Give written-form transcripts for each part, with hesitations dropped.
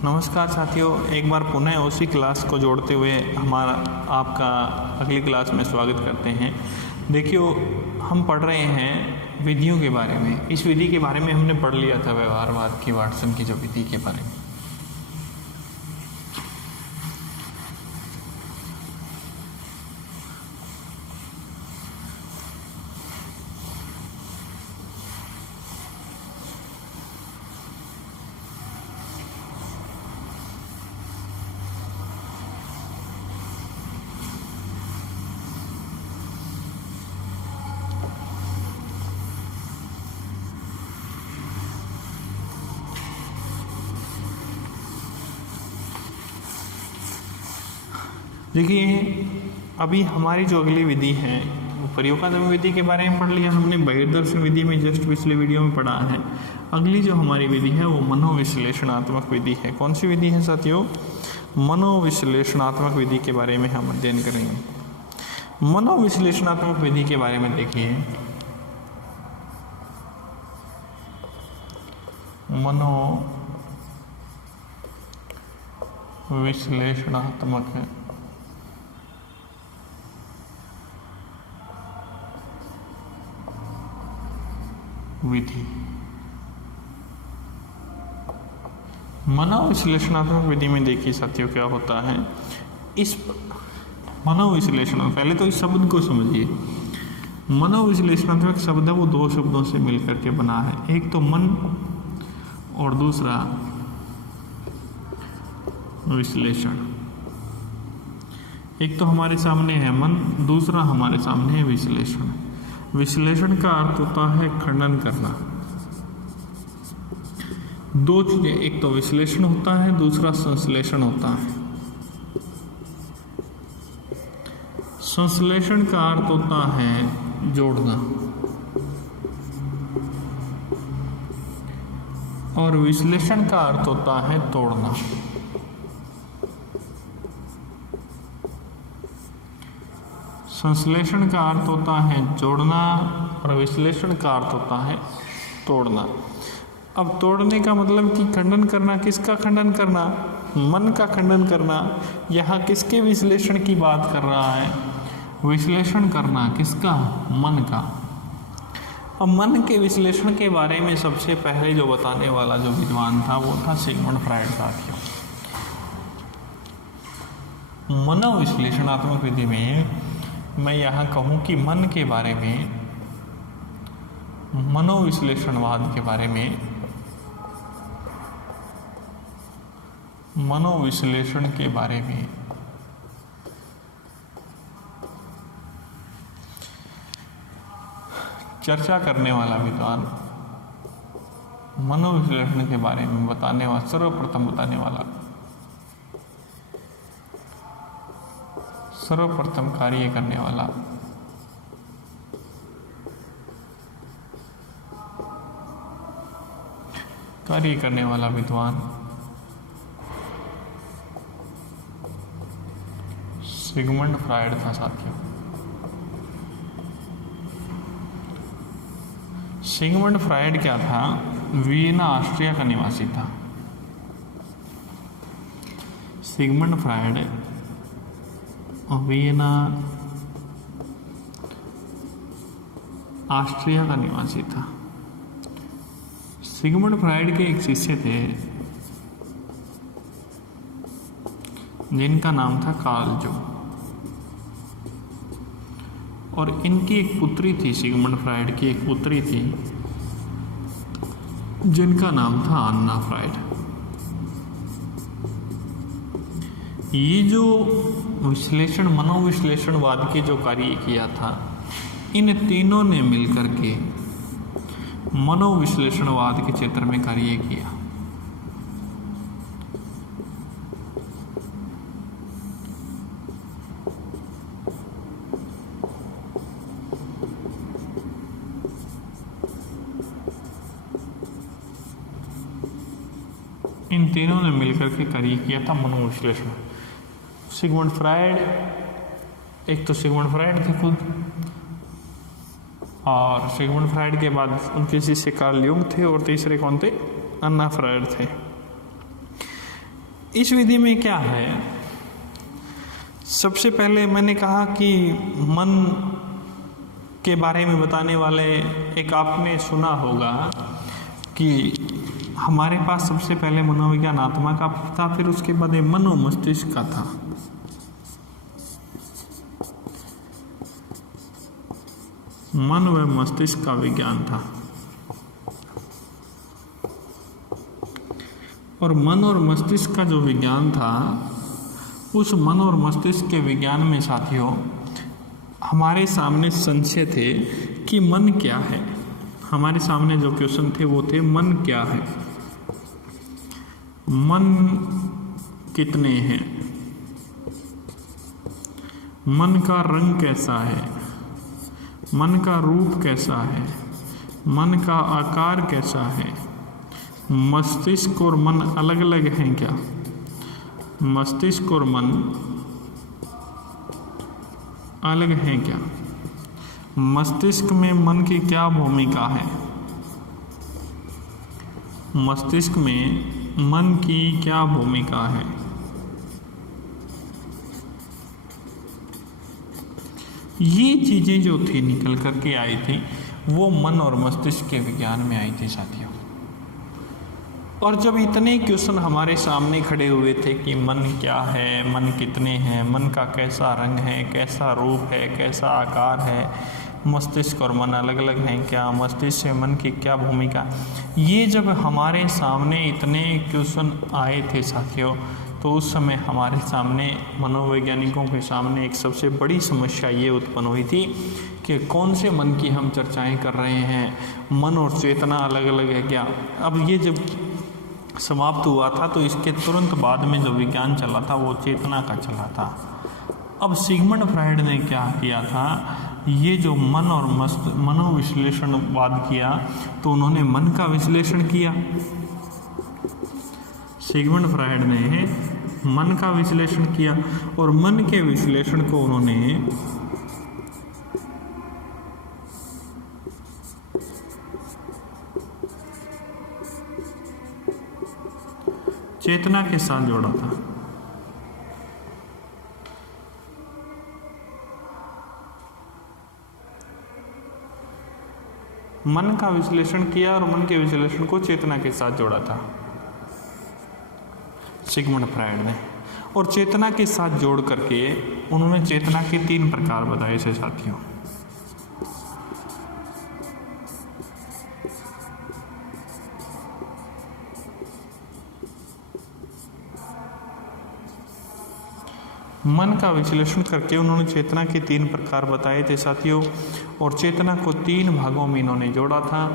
नमस्कार साथियों, एक बार पुनः उसी क्लास को जोड़ते हुए हमारा आपका अगली क्लास में स्वागत करते हैं। देखियो, हम पढ़ रहे हैं विधियों के बारे में। इस विधि के बारे में हमने पढ़ लिया था, व्यवहारवाद की वाटसन की जो विधि के बारे में। देखिए, अभी हमारी जो अगली विधि है वो प्रयोगात्मक विधि के बारे में पढ़ लिया हमने। बहिर्दर्शन विधि में जस्ट पिछले वीडियो में पढ़ा है। अगली जो हमारी विधि है वो मनोविश्लेषणात्मक विधि है। कौन सी विधि है साथियों? मनोविश्लेषणात्मक विधि के बारे में हम अध्ययन करेंगे। मनोविश्लेषणात्मक विधि के बारे में देखिए, मनोविश्लेषणात्मक विधि। मनोविश्लेषणात्मक विधि में देखिए साथियों क्या होता है। इस मनोविश्लेषण, पहले तो इस शब्द को समझिए। मनोविश्लेषणात्मक शब्द है वो दो शब्दों से मिलकर के बना है, एक तो मन और दूसरा विश्लेषण। एक तो हमारे सामने है मन, दूसरा हमारे सामने है विश्लेषण। विश्लेषण का अर्थ होता है खंडन करना। दो चीजें, एक तो विश्लेषण होता है, दूसरा संश्लेषण होता है। संश्लेषण का अर्थ होता है जोड़ना और विश्लेषण का अर्थ होता है तोड़ना। संश्लेषण का अर्थ होता है जोड़ना और विश्लेषण का अर्थ होता है तोड़ना। अब तोड़ने का मतलब कि खंडन करना। किसका खंडन करना? मन का खंडन करना। यहाँ किसके विश्लेषण की बात कर रहा है? विश्लेषण करना किसका? मन का। अब मन के विश्लेषण के बारे में सबसे पहले जो बताने वाला जो विद्वान था वो था सिगमंड फ्रायड साथियों। मनोविश्लेषणात्मक विधि में मैं यहाँ कहूँ कि मन के बारे में, मनोविश्लेषणवाद के बारे में, मनोविश्लेषण के बारे में चर्चा करने वाला विद्वान, मनोविश्लेषण के बारे में बताने वाला, सर्वप्रथम बताने वाला, सर्वप्रथम कार्य करने वाला विद्वान सिगमंड फ्रायड था साथियों। सिगमंड फ्रायड क्या था? वियना ऑस्ट्रिया का निवासी था। सिगमंड फ्रायड वियना ऑस्ट्रिया का निवासी था। सिगमंड फ्रायड के एक शिष्य थे जिनका नाम था कार्ल जंग, और इनकी एक पुत्री थी, सिगमंड फ्रायड की एक पुत्री थी जिनका नाम था अन्ना फ्रायड। ये जो विश्लेषण, मनोविश्लेषणवाद के जो कार्य किया था, इन तीनों ने मिलकर के मनोविश्लेषणवाद के क्षेत्र में कार्य किया। इन तीनों ने मिलकर के कार्य किया था मनोविश्लेषण। सिगमंड फ्रायड, एक तो सिगमंड फ्रायड थे खुद, और सिगमंड फ्रायड के बाद उनके शिष्य कार्ल युंग थे, और तीसरे कौन थे? अन्ना फ्रायड थे। इस विधि में क्या है, सबसे पहले मैंने कहा कि मन के बारे में बताने वाले एक आपने सुना होगा कि हमारे पास सबसे पहले मनोविज्ञान आत्मा का था, फिर उसके बाद ये मनो मस्तिष्क का था। मन व मस्तिष्क का विज्ञान था। और मन और मस्तिष्क का जो विज्ञान था, उस मन और मस्तिष्क के विज्ञान में साथियों हमारे सामने संशय थे कि मन क्या है। हमारे सामने जो क्वेश्चन थे वो थे, मन क्या है, मन कितने हैं, मन का रंग कैसा है, मन का रूप कैसा है, मन का आकार कैसा है, मस्तिष्क और मन अलग अलग हैं क्या, मस्तिष्क और मन अलग हैं क्या, मस्तिष्क में मन की क्या भूमिका है, मस्तिष्क में मन की क्या भूमिका है। ये चीज़ें जो थी निकल करके आई थी, वो मन और मस्तिष्क के विज्ञान में आई थी साथियों। और जब इतने क्वेश्चन हमारे सामने खड़े हुए थे कि मन क्या है, मन कितने हैं, मन का कैसा रंग है, कैसा रूप है, कैसा आकार है, मस्तिष्क और मन अलग अलग हैं क्या, मस्तिष्क से मन की क्या भूमिका, ये जब हमारे सामने इतने क्वेश्चन आए थे साथियों, तो उस समय हमारे सामने मनोवैज्ञानिकों के सामने एक सबसे बड़ी समस्या ये उत्पन्न हुई थी कि कौन से मन की हम चर्चाएं कर रहे हैं, मन और चेतना अलग अलग है क्या। अब ये जब समाप्त हुआ था तो इसके तुरंत बाद में जो विज्ञान चला था वो चेतना का चला था। अब फ्रायड ने क्या किया था, ये जो मन और मनोविश्लेषणवाद किया, तो उन्होंने मन का विश्लेषण किया। फ्रायड ने मन का विश्लेषण किया और मन के विश्लेषण को उन्होंने चेतना के साथ जोड़ा था। मन का विश्लेषण किया और मन के विश्लेषण को चेतना के साथ जोड़ा था फ्रायड ने। और चेतना के साथ जोड़ करके उन्होंने चेतना के 3 प्रकार बताए थे साथियों। मन का विश्लेषण करके उन्होंने चेतना के 3 प्रकार बताए थे साथियों। और चेतना को 3 भागों में इन्होंने जोड़ा था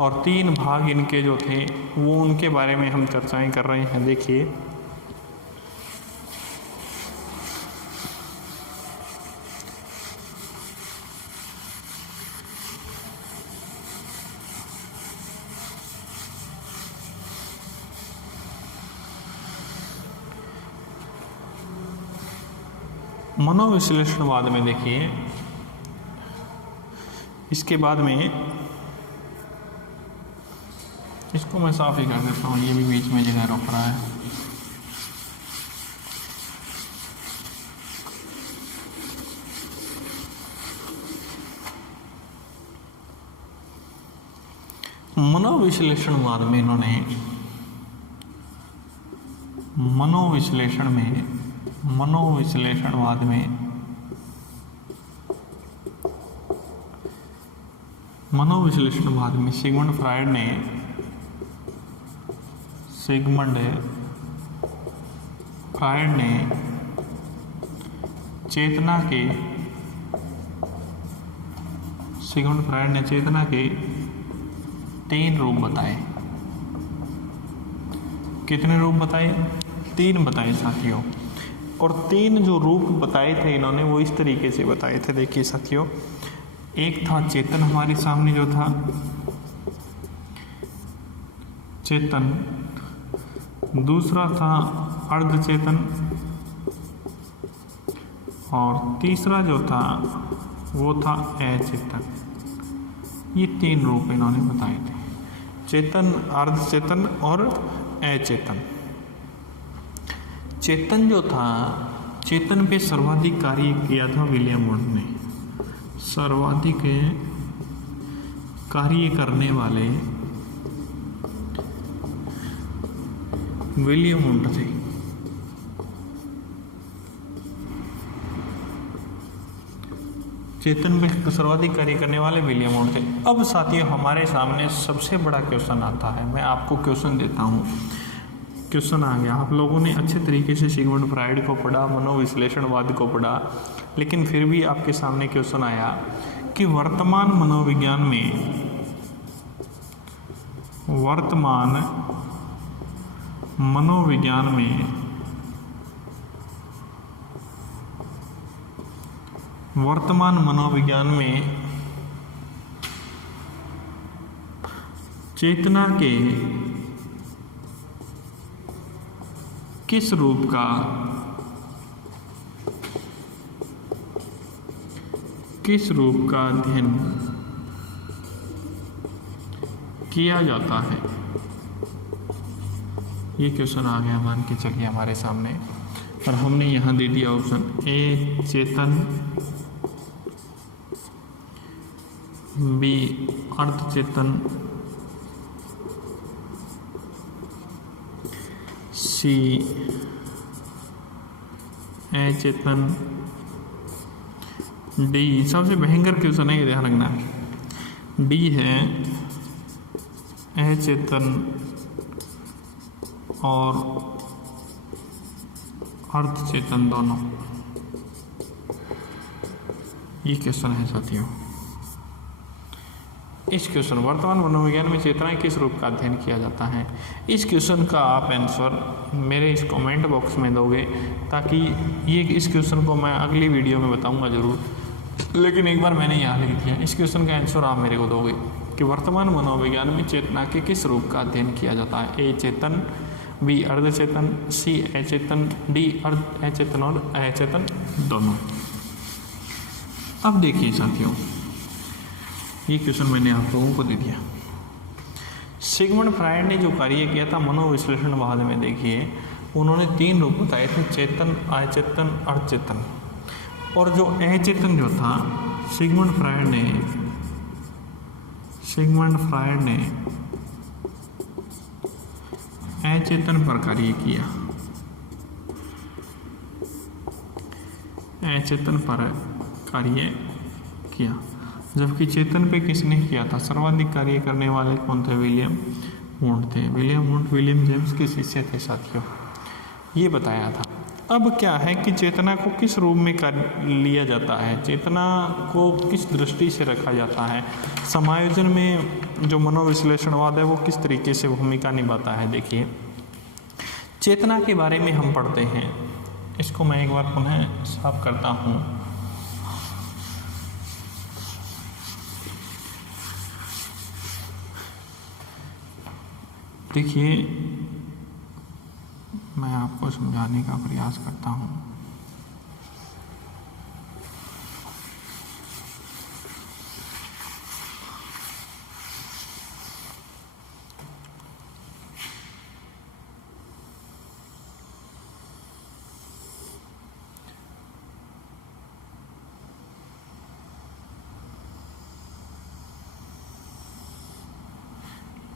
और 3 भाग इनके जो थे वो उनके बारे में हम चर्चाएं कर रहे हैं। देखिए, मनोविश्लेषणवाद में देखिए, इसके बाद में इसको मैं साफ ही कर देता हूँ, ये भी बीच में जगह रोक रहा है। मनोविश्लेषणवाद में इन्होंने मनोविश्लेषणवाद में सिगमंड फ्रायड ने चेतना के 3 रूप बताए। कितने रूप बताए? 3 बताए साथियों। और 3 जो रूप बताए थे इन्होंने वो इस तरीके से बताए थे। देखिए साथियों, एक था चेतन, हमारे सामने जो था चेतन, दूसरा था अर्धचेतन और तीसरा जो था वो था अचेतन। ये 3 रूप इन्होंने बताए थे, चेतन, अर्धचेतन और अचेतन। चेतन जो था, चेतन पे सर्वाधिक कार्य किया था विलियम वुड ने। सर्वाधिक कार्य करने वाले विलियम वुड थे। चेतन पे सर्वाधिक कार्य करने वाले विलियम वुड थे। अब साथियों हमारे सामने सबसे बड़ा क्वेश्चन आता है। मैं आपको क्वेश्चन देता हूँ। क्वेश्चन आ गया, आप लोगों ने अच्छे तरीके से सिगमंड फ्राइड को पढ़ा, मनोविश्लेषणवाद को पढ़ा, लेकिन फिर भी आपके सामने क्वेश्चन आया कि वर्तमान मनोविज्ञान में चेतना के किस रूप का अध्ययन किया जाता है। ये क्वेश्चन आ गया, मान के चलिए हमारे सामने, और हमने यहाँ दे दिया ऑप्शन ए चेतन, बी अर्धचेतन, सी अचेतन, डी सबसे भयंकर क्वेश्चन है, ध्यान रखना, डी है अचेतन और अर्धचेतन दोनों। ये क्वेश्चन है साथियों। इस क्वेश्चन वर्तमान मनोविज्ञान में चेतना किस रूप का अध्ययन किया जाता है, इस क्वेश्चन का आप आंसर मेरे इस कमेंट बॉक्स में दोगे, ताकि इस क्वेश्चन को मैं अगली वीडियो में बताऊंगा ज़रूर, लेकिन एक बार मैंने यहाँ लिख दिया। इस क्वेश्चन का आंसर आप मेरे को दोगे कि वर्तमान मनोविज्ञान में चेतना के किस रूप का अध्ययन किया जाता है। ए चेतन, बी अर्धचेतन, सी अचेतन, डी अचेतन और अचेतन दोनों। अब देखिए साथियों, ये क्वेश्चन मैंने आप लोगों को दे दिया। सिगमंड फ्राइड ने जो कार्य किया था मनोविश्लेषणवाद में, देखिए उन्होंने 3 रूप बताए थे, चेतन, अचेतन, अर्धचेतन। और जो अचेतन जो था, सिगमंड फ्राइड ने अचेतन पर कार्य किया, अचेतन पर कार्य किया, जबकि चेतन पे किसने किया था? सर्वाधिक कार्य करने वाले कौन थे? विलियम वुड थे। विलियम वुड विलियम जेम्स के शिष्य थे साथियों, ये बताया था। अब क्या है कि चेतना को किस रूप में कर लिया जाता है, चेतना को किस दृष्टि से रखा जाता है, समायोजन में जो मनोविश्लेषणवाद है वो किस तरीके से भूमिका निभाता है। देखिए चेतना के बारे में हम पढ़ते हैं, इसको मैं एक बार पुनः साफ करता हूँ। देखिए मैं आपको समझाने का प्रयास करता हूँ।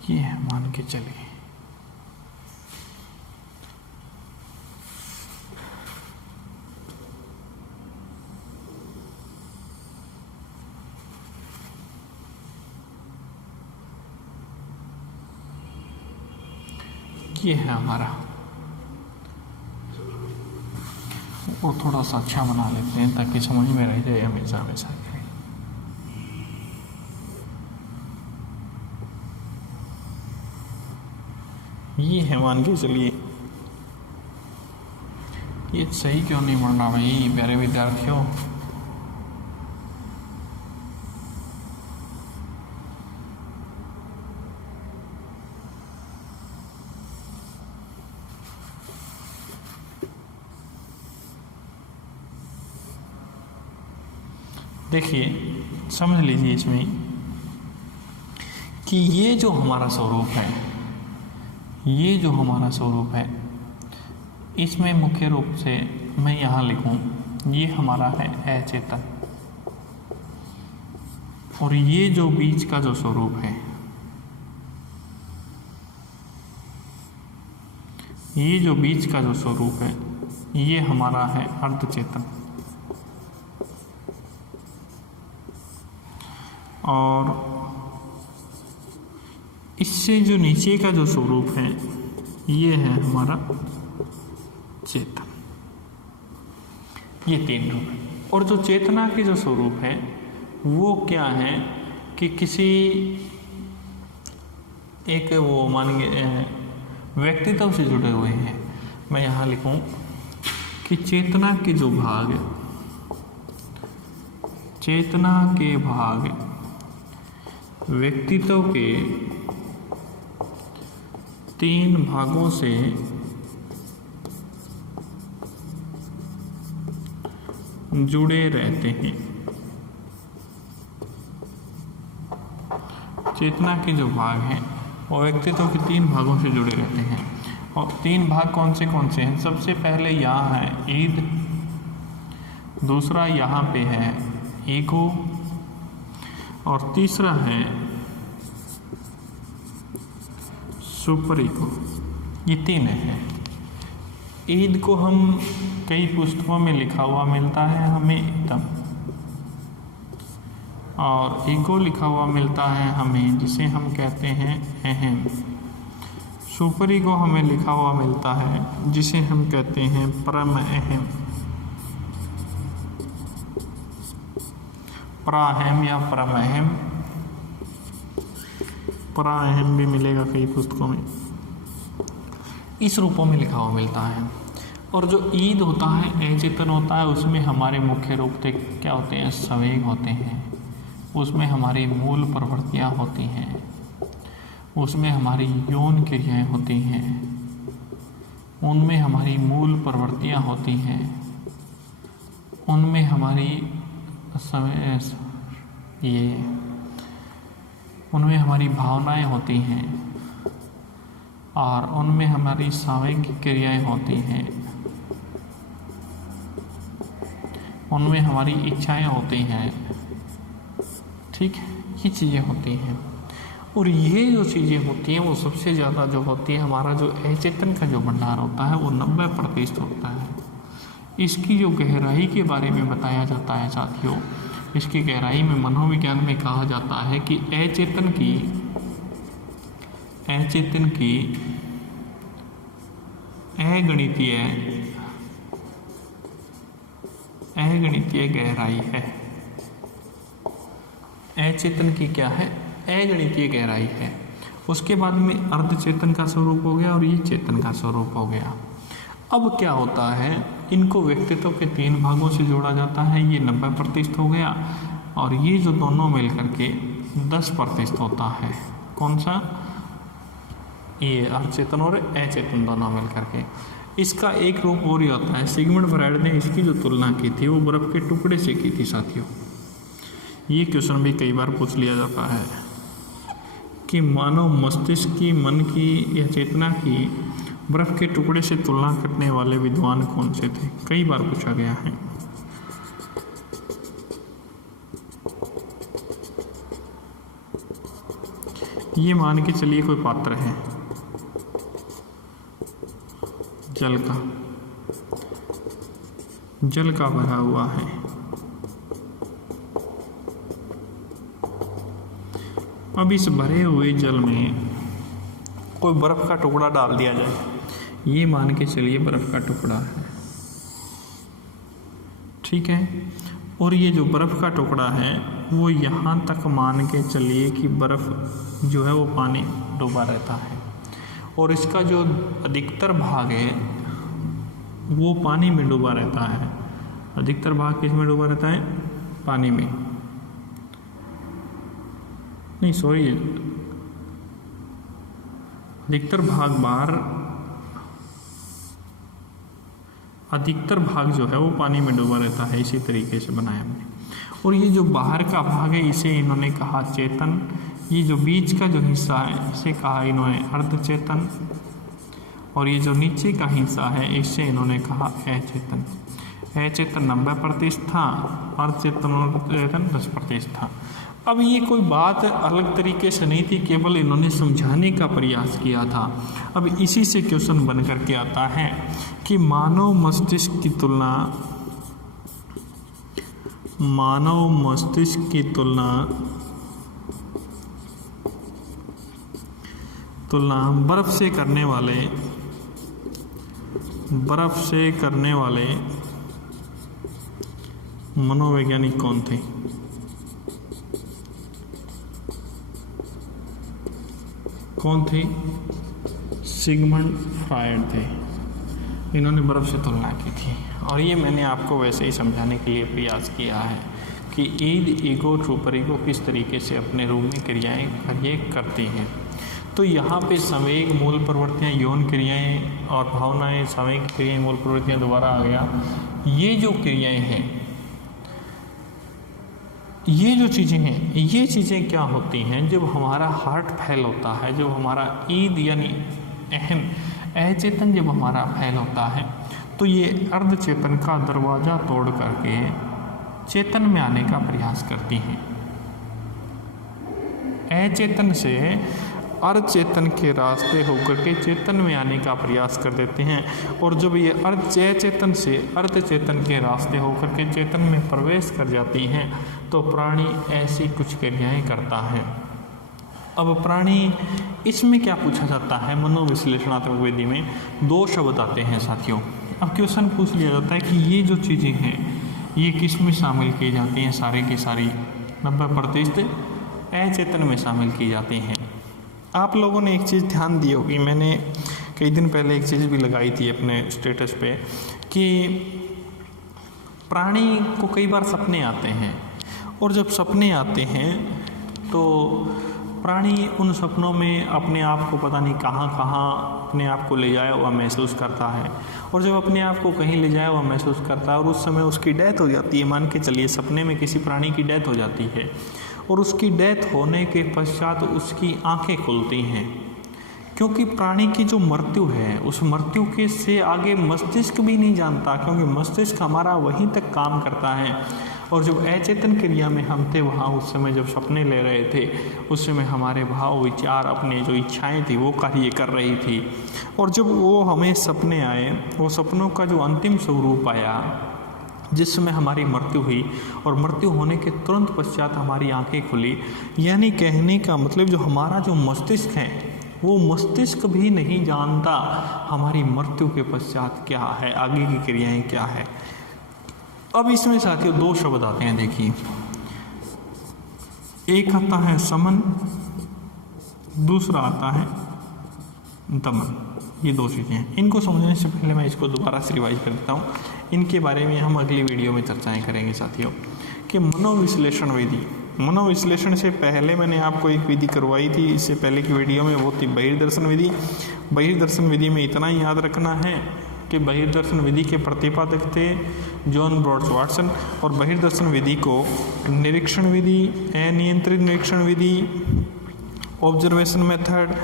ये है, मान के चलिए ये है हमारा, वो थोड़ा सा अच्छा बना लेते हैं ताकि समझ में रह जाए हमेशा हमेशा। ये है, मान के चलिए, ये सही क्यों नहीं बन रहा भाई प्यारे विद्यार्थियों? देखिए समझ लीजिए इसमें कि ये जो हमारा स्वरूप है, ये जो हमारा स्वरूप है, इसमें मुख्य रूप से मैं यहाँ लिखूँ, ये हमारा है अचेतन, और ये जो बीच का जो स्वरूप है, ये जो बीच का जो स्वरूप है, ये हमारा है अर्धचेतन। और इससे जो नीचे का जो स्वरूप है, ये है हमारा चेतन। ये 3 रूप है। और जो चेतना के जो स्वरूप है वो क्या है कि किसी एक वो मानिए व्यक्तित्व से जुड़े हुए हैं। मैं यहाँ लिखूँ कि चेतना के जो भाग, चेतना के भाग व्यक्तित्व के 3 भागों से जुड़े रहते हैं। चेतना के जो भाग हैं वो व्यक्तित्व के 3 भागों से जुड़े रहते हैं। और 3 भाग कौन से हैं? सबसे पहले यहाँ है ईद, दूसरा यहाँ पे है ईगो, और तीसरा है सुपर ईगो। ये 3 है। ईद को हम कई पुस्तकों में लिखा हुआ मिलता है हमें एकदम, और ईगो लिखा हुआ मिलता है हमें, जिसे हम कहते हैं अहम। सुपर ईगो हमें लिखा हुआ मिलता है जिसे हम कहते हैं परम अहम, पराअहम या परम अहम। पराअहम भी मिलेगा कई पुस्तकों में, इस रूपों में लिखा हुआ मिलता है। और जो ईद होता है, अचेतन होता है, उसमें हमारे मुख्य रूप से क्या होते हैं? संवेग होते हैं। उसमें हमारी मूल प्रवृत्तियाँ होती हैं, उसमें हमारी यौन क्रियाएँ होती हैं, उनमें हमारी मूल प्रवृत्तियाँ होती हैं, उनमें हमारी उनमें हमारी भावनाएं होती हैं, और उनमें हमारी सामयिक क्रियाएँ होती हैं, उनमें हमारी इच्छाएं होती हैं। ठीक है, ये चीज़ें होती हैं। और ये जो चीज़ें होती हैं वो सबसे ज़्यादा जो होती है, हमारा जो अचेतन का जो भंडार होता है वो 90% होता है। इसकी जो गहराई के बारे में बताया जाता है साथियों, इसकी गहराई में मनोविज्ञान में कहा जाता है कि अचेतन की अगणितीय गहराई है। अचेतन की क्या है? अगणितीय गहराई है। उसके बाद में अर्धचेतन का स्वरूप हो गया और ये चेतन का स्वरूप हो गया। अब क्या होता है, इनको व्यक्तित्व के 3 भागों से जोड़ा जाता है। ये 90% हो गया, और ये जो दोनों मिलकर के 10% होता है। कौन सा? ये अर्धचेतन और अचेतन दोनों मिलकर के। इसका एक रूप और ही होता है। सिगमंड फ्रायड ने इसकी जो तुलना की थी वो बर्फ़ के टुकड़े से की थी साथियों। ये क्वेश्चन भी कई बार पूछ लिया जाता है कि मानव मस्तिष्क की, मन की या चेतना की बर्फ़ के टुकड़े से तुलना करने वाले विद्वान कौन से थे? कई बार पूछा गया है। ये मान के चलिए कोई पात्र है जल का भरा हुआ है। अब इस भरे हुए जल में कोई बर्फ़ का टुकड़ा डाल दिया जाए, ये मान के चलिए बर्फ़ का टुकड़ा है, ठीक है। और ये जो बर्फ़ का टुकड़ा है वो यहाँ तक मान के चलिए कि बर्फ़ जो है वो पानी डूबा रहता है, और इसका जो अधिकतर भाग है वो पानी में डूबा रहता है। अधिकतर भाग किस में डूबा रहता है? पानी में। नहीं सॉरी, अधिकतर भाग बाहर, अधिकतर भाग जो है वो पानी में डूबा रहता है। इसी तरीके से बनाया हमने। और ये जो बाहर का भाग है इसे इन्होंने कहा चेतन। ये जो बीच का जो हिस्सा है इसे कहा इन्होंने अर्धचेतन। और ये जो नीचे का हिस्सा है इसे इन्होंने कहा अचेतन। अचेतन 90% था, अर्धचेतन 10% था। अब ये कोई बात अलग तरीके से नहीं थी, केवल इन्होंने समझाने का प्रयास किया था। अब इसी से क्वेश्चन बन करके आता है कि मानव मस्तिष्क की तुलना बर्फ से करने वाले मनोवैज्ञानिक कौन थे? सिगमंड फ्रायड थे। इन्होंने बर्फ से तुलना की थी। और ये मैंने आपको वैसे ही समझाने के लिए प्रयास किया है कि ईद, ईगो, सुपर ईगो किस तरीके से अपने रूप में क्रियाएं करती हैं। तो यहाँ पे संवेग, मूल प्रवृत्तियाँ, यौन क्रियाएं और भावनाएं, संवेग क्रियाएं, मूल प्रवृत्तियाँ दोबारा आ गया। ये जो क्रियाएं हैं, ये जो चीज़ें हैं, ये चीज़ें क्या होती हैं? जब हमारा हार्ट फेल होता है, जब हमारा ईद यानी अहम अचेतन जब हमारा फेल होता है, तो ये अर्धचेतन का दरवाज़ा तोड़ करके चेतन में आने का प्रयास करती हैं। अचेतन से अर्धचेतन के रास्ते होकर के चेतन में आने का प्रयास कर देते हैं। और जब ये अचेतन से अर्धचेतन के रास्ते होकर के चेतन में प्रवेश कर जाती हैं, तो प्राणी ऐसी कुछ क्रियाएं करता है। अब प्राणी, इसमें क्या पूछा जाता है? मनोविश्लेषणात्मक विधि में 2 शब्द आते हैं साथियों। अब क्वेश्चन पूछ लिया जाता है कि ये जो चीज़ें हैं ये किस में शामिल की जाती हैं? सारे की सारी 90% अचेतन में शामिल की जाती हैं। आप लोगों ने एक चीज़ ध्यान दी होगी, मैंने कई दिन पहले एक चीज़ भी लगाई थी अपने स्टेटस पे कि प्राणी को कई बार सपने आते हैं, और जब सपने आते हैं तो प्राणी उन सपनों में अपने आप को पता नहीं कहाँ अपने आप को ले जाया हुआ महसूस करता है। और जब अपने आप को कहीं ले जाया हुआ महसूस करता है और उस समय उसकी डेथ हो जाती है, मान के चलिए सपने में किसी प्राणी की डेथ हो जाती है, और उसकी डेथ होने के पश्चात उसकी आंखें खुलती हैं, क्योंकि प्राणी की जो मृत्यु है उस मृत्यु के से आगे मस्तिष्क भी नहीं जानता, क्योंकि मस्तिष्क हमारा वहीं तक काम करता है। और जब अचेतन क्रिया में हम थे वहाँ, उस समय जब सपने ले रहे थे, उस समय हमारे भाव, विचार, अपने जो इच्छाएं थी वो कार्य कर रही थी। और जब वो हमें सपने आए, वो सपनों का जो अंतिम स्वरूप आया, जिस समय हमारी मृत्यु हुई और मृत्यु होने के तुरंत पश्चात हमारी आंखें खुली, यानी कहने का मतलब जो हमारा जो मस्तिष्क है वो मस्तिष्क भी नहीं जानता हमारी मृत्यु के पश्चात क्या है, आगे की क्रियाएं क्या है। अब इसमें साथियों 2 शब्द आते हैं, देखिए, एक आता है समन, दूसरा आता है दमन। ये 2 चीज़ें हैं। इनको समझने से पहले मैं इसको दोबारा से रिवाइज कर देता हूँ। इनके बारे में हम अगली वीडियो में चर्चाएं करेंगे साथियों। कि मनोविश्लेषण विधि, मनोविश्लेषण से पहले मैंने आपको एक विधि करवाई थी इससे पहले की वीडियो में, वो थी बहिर्दर्शन विधि। बहिर्दर्शन विधि में इतना ही याद रखना है कि बहिर्दर्शन विधि के प्रतिपादक थे जॉन ब्रॉड्स वाटसन, और बहिर्दर्शन विधि को निरीक्षण विधि, अनियंत्रित निरीक्षण विधि, ऑब्जर्वेशन मेथड,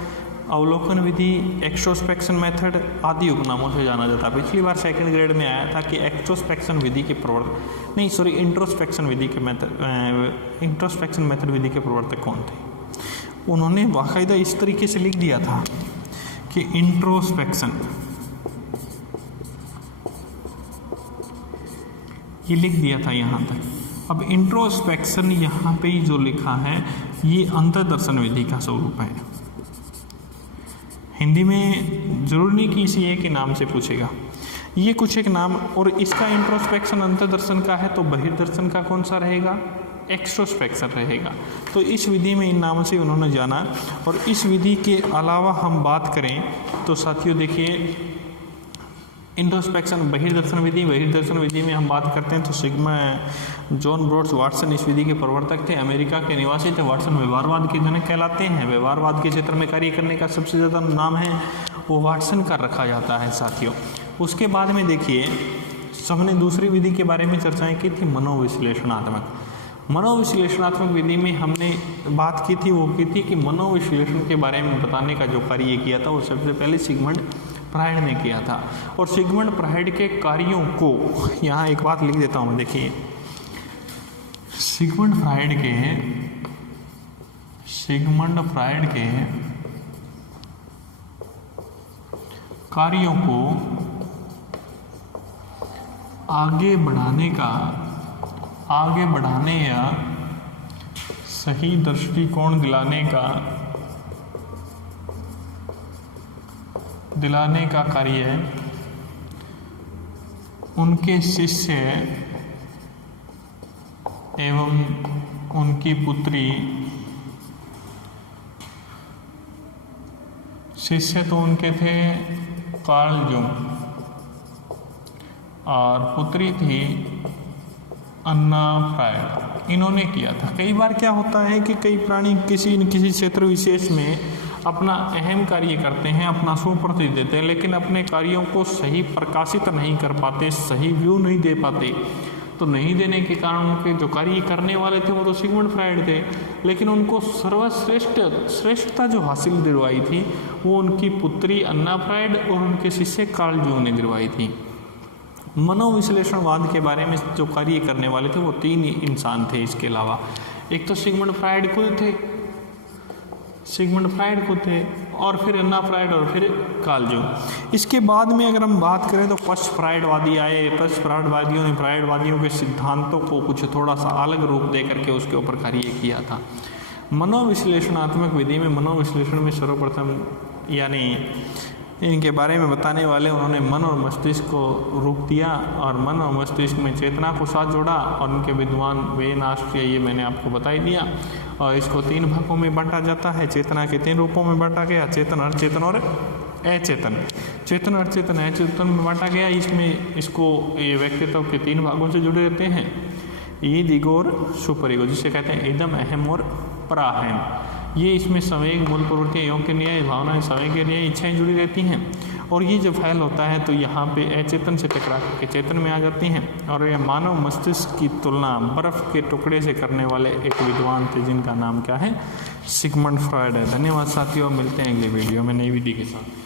अवलोकन विधि, एक्सट्रोस्पेक्शन मेथड आदि उपनामों से जाना जाता है। पिछली बार 2nd ग्रेड में आया था कि एक्सट्रोस्पेक्शन विधि के इंट्रोस्पेक्शन विधि के इंट्रोस्पेक्शन मेथड विधि के प्रवर्तक कौन थे? उन्होंने बाकायदा इस तरीके से लिख दिया था कि इंट्रोस्पेक्शन, ये लिख दिया था यहाँ तक। अब इंट्रोस्पेक्शन यहाँ पे जो लिखा है ये अंतर्दर्शन विधि का स्वरूप है। हिंदी में जरूर नहीं कि इसी एक ही नाम से पूछेगा, ये कुछ एक नाम, और इसका इंट्रोस्पेक्शन अंतर्दर्शन का है, तो बहिर्दर्शन का कौन सा रहेगा? एक्सट्रोस्पेक्शन रहेगा। तो इस विधि में इन नामों से उन्होंने जाना। और इस विधि के अलावा हम बात करें तो साथियों देखिए, इंट्रोस्पेक्शन बहिर्दर्शन विधि में हम बात करते हैं तो सिग्मा जॉन ब्रॉड्स वाटसन इस विधि के प्रवर्तक थे, अमेरिका के निवासी थे। वाटसन व्यवहारवाद के जनक कहलाते हैं। व्यवहारवाद के क्षेत्र में कार्य करने का सबसे ज़्यादा नाम है वो वाटसन का रखा जाता है साथियों। उसके बाद में देखिए हमने दूसरी विधि के बारे में चर्चाएं की थी, मनोविश्लेषणात्मक। मनोविश्लेषणात्मक विधि में हमने बात की थी, वो की थी कि मनोविश्लेषण के बारे में बताने का जो कार्य किया था वो सबसे पहले सिगमंड फ्रायड ने किया था। और सिगमंड फ्रायड के कार्यों को, यहाँ एक बात लिख देता हूँ, देखिए सिगमंड फ्रायड के कार्यों को आगे बढ़ाने या सही दृष्टिकोण दिलाने का कार्य उनके शिष्य एवं उनकी पुत्री, शिष्य तो उनके थे कार्ल जूंग और पुत्री थी अन्ना फ्रायड, इन्होंने किया था। कई बार क्या होता है कि कई प्राणी किसी न किसी क्षेत्र विशेष में अपना अहम कार्य करते हैं, अपना सुप्रसिद्ध देते हैं, लेकिन अपने कार्यों को सही प्रकाशित नहीं कर पाते, सही व्यू नहीं दे पाते। तो नहीं देने के कारण उनके जो कार्य करने वाले थे वो तो सिगमंड फ्रायड थे, लेकिन उनको श्रेष्ठता जो हासिल दिलवाई थी वो उनकी पुत्री अन्ना फ्रायड और उनके शिष्य कार्ल जूंग ने दिलवाई थी। मनोविश्लेषणवाद के बारे में जो कार्य करने वाले थे वो 3 इंसान थे इसके अलावा। एक तो सिगमंड फ्रायड खुद थे और फिर अन्ना फ्रायड और फिर कार्ल जूंग। इसके बाद में अगर हम बात करें तो पश्च फ्रायडवादी आए। पश्च फ्रायडवादियों ने फ्रायडवादियों के सिद्धांतों को कुछ थोड़ा सा अलग रूप दे करके उसके ऊपर कार्य किया था। मनोविश्लेषणात्मक विधि में मनोविश्लेषण में सर्वप्रथम यानी इनके बारे में बताने वाले उन्होंने मन और मस्तिष्क को रूप दिया और मन और मस्तिष्क में चेतना को साथ जोड़ा और उनके विद्वान वेनाश्य, ये मैंने आपको बता ही दिया। और इसको 3 भागों में बांटा जाता है। चेतना के 3 रूपों में बांटा गया, चेतन, अचेतन और अचेतन। चेतन, अचेतन, अचेतन में बांटा गया। इसमें इसको ये व्यक्तित्व के 3 भागों से जुड़े रहते हैं, ईद, ईगो और सुपर ईगो, जिसे कहते हैं इदम, अहम और पराहम। ये इसमें संवेग, मूल प्रवृत्तियाँ, योग्य न्याय, भावनाएं, संवेग न्याय, इच्छाएं जुड़ी रहती हैं। और ये जब फैल होता है तो यहाँ पे अचेतन से टकरा के चेतन में आ जाती हैं। और ये मानव मस्तिष्क की तुलना बर्फ के टुकड़े से करने वाले एक विद्वान थे जिनका नाम क्या है, सिगमंड फ्रायड है। धन्यवाद साथियों, मिलते हैं अगले वीडियो में नई विधि के साथ।